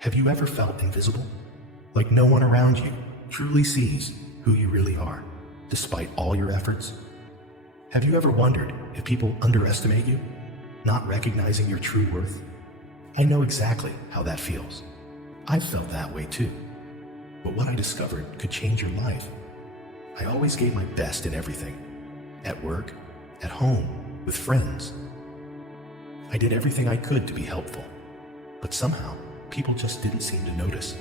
Have you ever felt invisible? Like no one around you truly sees who you really are, despite all your efforts? Have you ever wondered if people underestimate you, not recognizing your true worth? I know exactly how that feels. I've felt that way too. But what I discovered could change your life. I always gave my best in everything. At work, at home, with friends. I did everything I could to be helpful. But somehow, people just didn't seem to notice.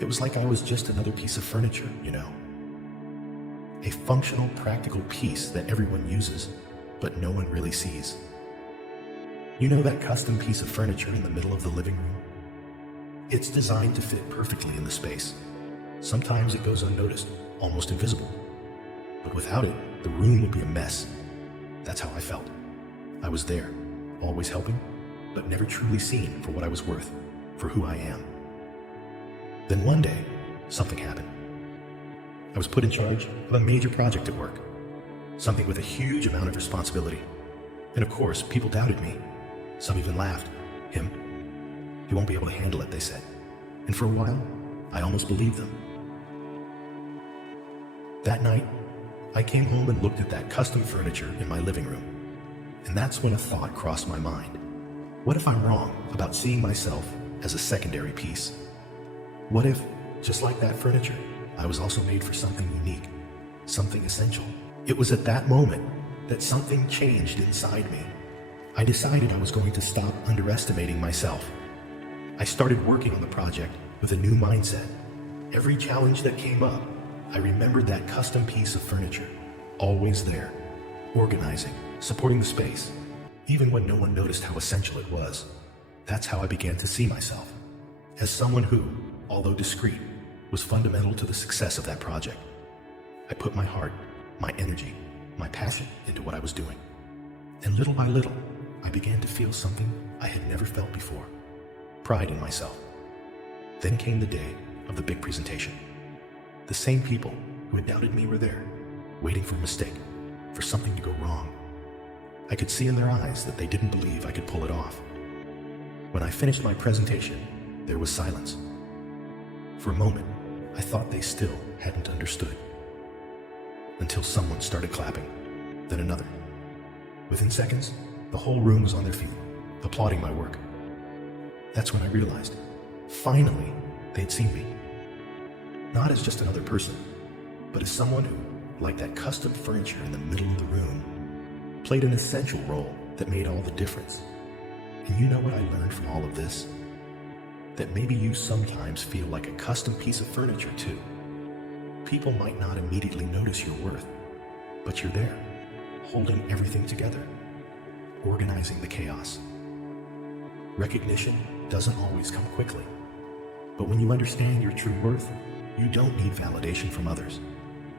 It was like I was just another piece of furniture, you know. A functional, practical piece that everyone uses, but no one really sees. You know that custom piece of furniture in the middle of the living room? It's designed to fit perfectly in the space. Sometimes it goes unnoticed, almost invisible. But without it, the room would be a mess. That's how I felt. I was there, always helping, but never truly seen for what I was worth, for who I am. Then one day, something happened. I was put in charge of a major project at work, something with a huge amount of responsibility. And of course, people doubted me. Some even laughed. He won't be able to handle it, they said. And for a while, I almost believed them. That night, I came home and looked at that custom furniture in my living room. And that's when a thought crossed my mind. What if I'm wrong about seeing myself as a secondary piece? What if, just like that furniture, I was also made for something unique, something essential? It was at that moment that something changed inside me. I decided I was going to stop underestimating myself. I started working on the project with a new mindset. Every challenge that came up, I remembered that custom piece of furniture, always there, organizing, supporting the space, even when no one noticed how essential it was. That's how I began to see myself, as someone who, although discreet, was fundamental to the success of that project. I put my heart, my energy, my passion into what I was doing. And little by little, I began to feel something I had never felt before. Pride in myself. Then came the day of the big presentation. The same people who had doubted me were there, waiting for a mistake, for something to go wrong. I could see in their eyes that they didn't believe I could pull it off. When I finished my presentation, there was silence. For a moment, I thought they still hadn't understood. Until someone started clapping, then another. Within seconds, the whole room was on their feet, applauding my work. That's when I realized, finally, they'd seen me. Not as just another person, but as someone who, like that custom furniture in the middle of the room, played an essential role that made all the difference. And you know what I learned from all of this? That maybe you sometimes feel like a custom piece of furniture too. People might not immediately notice your worth, but you're there, holding everything together, organizing the chaos. Recognition doesn't always come quickly, but when you understand your true worth, you don't need validation from others,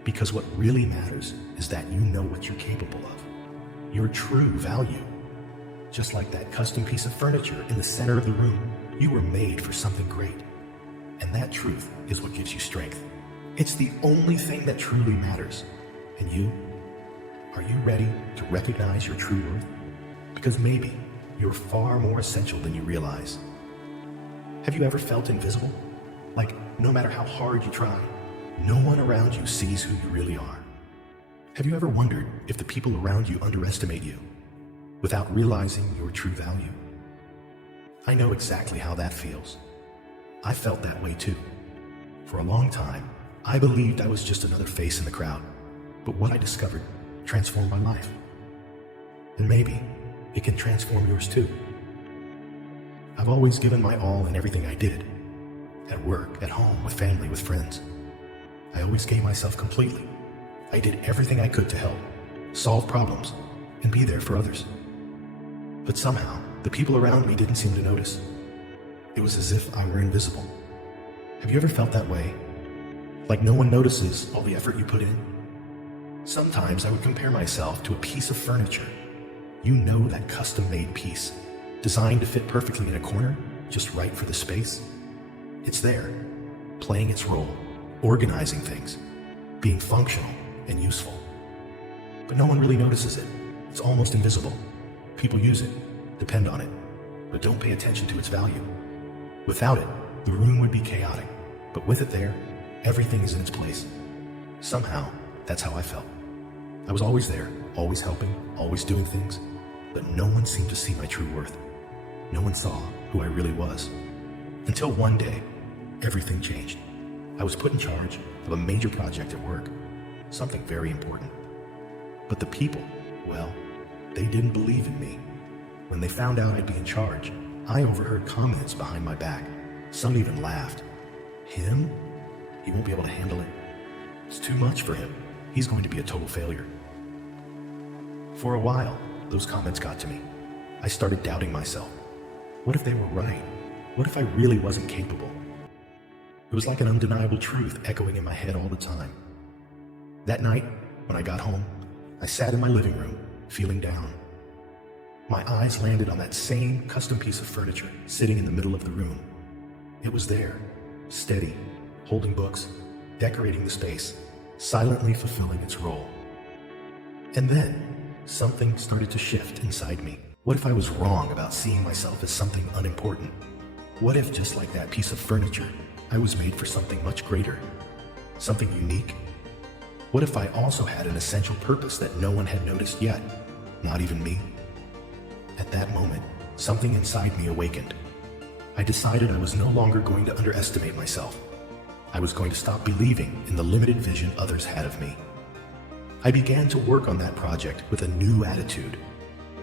because what really matters is that you know what you're capable of, your true value. Just like that custom piece of furniture in the center of the room, you were made for something great. And that truth is what gives you strength. It's the only thing that truly matters. And you? Are you ready to recognize your true worth? Because maybe you're far more essential than you realize. Have you ever felt invisible? Like no matter how hard you try, no one around you sees who you really are. Have you ever wondered if the people around you underestimate you without realizing your true value? I know exactly how that feels. I felt that way too. For a long time, I believed I was just another face in the crowd, but what I discovered transformed my life. And maybe it can transform yours too. I've always given my all in everything I did. At work, at home, with family, with friends. I always gave myself completely. I did everything I could to help, solve problems, and be there for others. But somehow, the people around me didn't seem to notice. It was as if I were invisible. Have you ever felt that way? Like no one notices all the effort you put in? Sometimes I would compare myself to a piece of furniture. You know, that custom-made piece, designed to fit perfectly in a corner, just right for the space. It's there, playing its role, organizing things, being functional and useful. But no one really notices it. It's almost invisible. People use it, depend on it, but don't pay attention to its value. Without it, the room would be chaotic, but with it there, everything is in its place. Somehow, that's how I felt. I was always there, always helping, always doing things, but no one seemed to see my true worth. No one saw who I really was. Until one day, everything changed. I was put in charge of a major project at work, something very important. But the people, well, they didn't believe in me. When they found out I'd be in charge, I overheard comments behind my back. Some even laughed. Him? He won't be able to handle it. It's too much for him. He's going to be a total failure. For a while, those comments got to me. I started doubting myself. What if they were right? What if I really wasn't capable? It was like an undeniable truth echoing in my head all the time. That night, when I got home, I sat in my living room, feeling down. My eyes landed on that same custom piece of furniture sitting in the middle of the room. It was there, steady, holding books, decorating the space, silently fulfilling its role. And then, something started to shift inside me. What if I was wrong about seeing myself as something unimportant? What if, just like that piece of furniture, I was made for something much greater, something unique? What if I also had an essential purpose that no one had noticed yet, not even me? At that moment, something inside me awakened. I decided I was no longer going to underestimate myself. I was going to stop believing in the limited vision others had of me. I began to work on that project with a new attitude.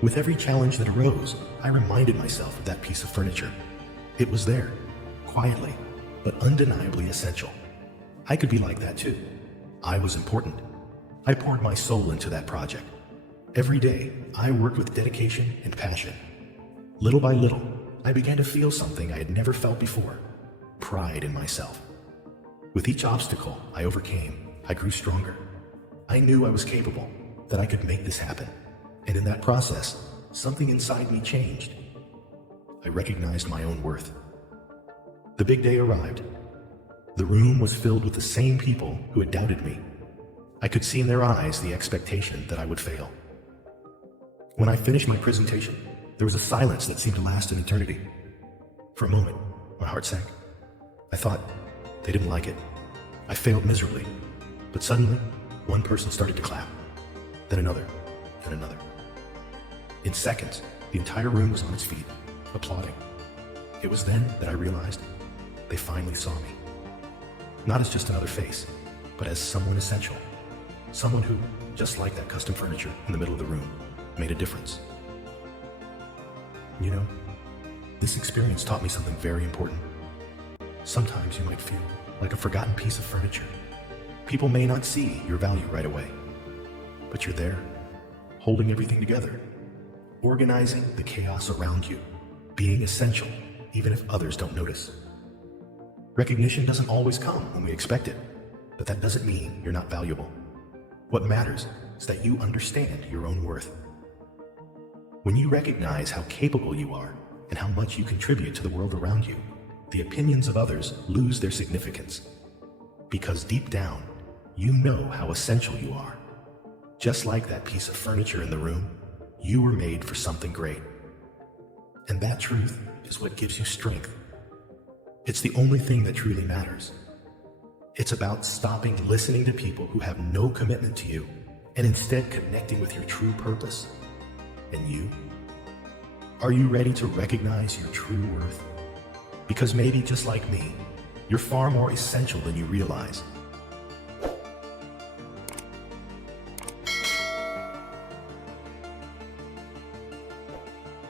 With every challenge that arose, I reminded myself of that piece of furniture. It was there, quietly, but undeniably essential. I could be like that too. I was important. I poured my soul into that project. Every day, I worked with dedication and passion. Little by little, I began to feel something I had never felt before: pride in myself. With each obstacle I overcame, I grew stronger. I knew I was capable, that I could make this happen. And in that process, something inside me changed. I recognized my own worth. The big day arrived. The room was filled with the same people who had doubted me. I could see in their eyes the expectation that I would fail. When I finished my presentation, there was a silence that seemed to last an eternity. For a moment, my heart sank. I thought, they didn't like it. I failed miserably. But suddenly, one person started to clap. Then another, and another. In seconds, the entire room was on its feet, applauding. It was then that I realized they finally saw me. Not as just another face, but as someone essential. Someone who, just like that custom furniture in the middle of the room, made a difference. You know, this experience taught me something very important. Sometimes you might feel like a forgotten piece of furniture. People may not see your value right away, but you're there, holding everything together, organizing the chaos around you, being essential even if others don't notice. Recognition doesn't always come when we expect it, but that doesn't mean you're not valuable. What matters is that you understand your own worth. When you recognize how capable you are and how much you contribute to the world around you, the opinions of others lose their significance. Because deep down, you know how essential you are. Just like that piece of furniture in the room, you were made for something great. And that truth is what gives you strength. It's the only thing that truly matters. It's about stopping listening to people who have no commitment to you and instead connecting with your true purpose. And you? Are you ready to recognize your true worth? Because maybe just like me, you're far more essential than you realize.